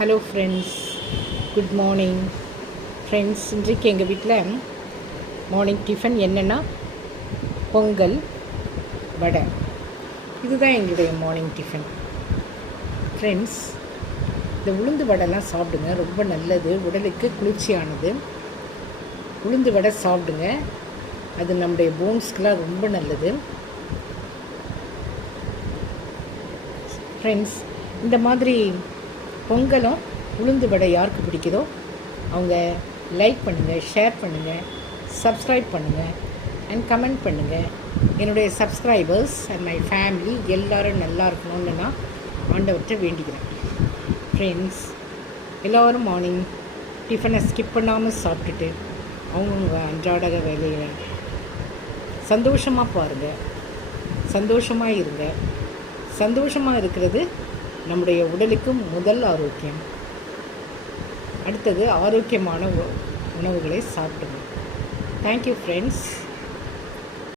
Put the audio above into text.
Hello friends, good morning friends. இன்றைக்கு எங்கள் வீட்டில் மார்னிங் டிஃபன் என்னென்னா பொங்கல், வடை. இதுதான் எங்களுடைய மார்னிங் டிஃபன். ஃப்ரெண்ட்ஸ், இந்த உளுந்து வடைலாம் சாப்பிடுங்க, ரொம்ப நல்லது, உடலுக்கு குளிர்ச்சியானது. உளுந்து வடை சாப்பிடுங்க, அது நம்முடைய போன்ஸ்க்கெலாம் ரொம்ப நல்லது. ஃப்ரெண்ட்ஸ், இந்த மாதிரி பொங்கலும் உளுந்து வடை யாருக்கு பிடிக்குதோ அவங்க லைக் பண்ணுங்கள், ஷேர் பண்ணுங்கள், சப்ஸ்கிரைப் பண்ணுங்கள் அண்ட் கமெண்ட் பண்ணுங்கள். என்னுடைய சப்ஸ்கிரைபர்ஸ் அண்ட் மை ஃபேமிலி எல்லோரும் நல்லா இருக்கணும்னு நான் ஆண்டவர்கிட்ட வேண்டிக்கிறேன். ஃப்ரெண்ட்ஸ், எல்லோரும் மார்னிங் டிஃபனை ஸ்கிப் பண்ணாமல் சாப்பிட்டுட்டு அவங்கவுங்க அன்றாட வேலையை சந்தோஷமாக பாருங்கள், சந்தோஷமாக இருங்க. சந்தோஷமாக இருக்கிறது நம்முடைய உடலுக்கு முதல் ஆரோக்கியம். அடுத்தது ஆரோக்கியமான உணவுகளை சாப்பிடுங்க. Thank you friends.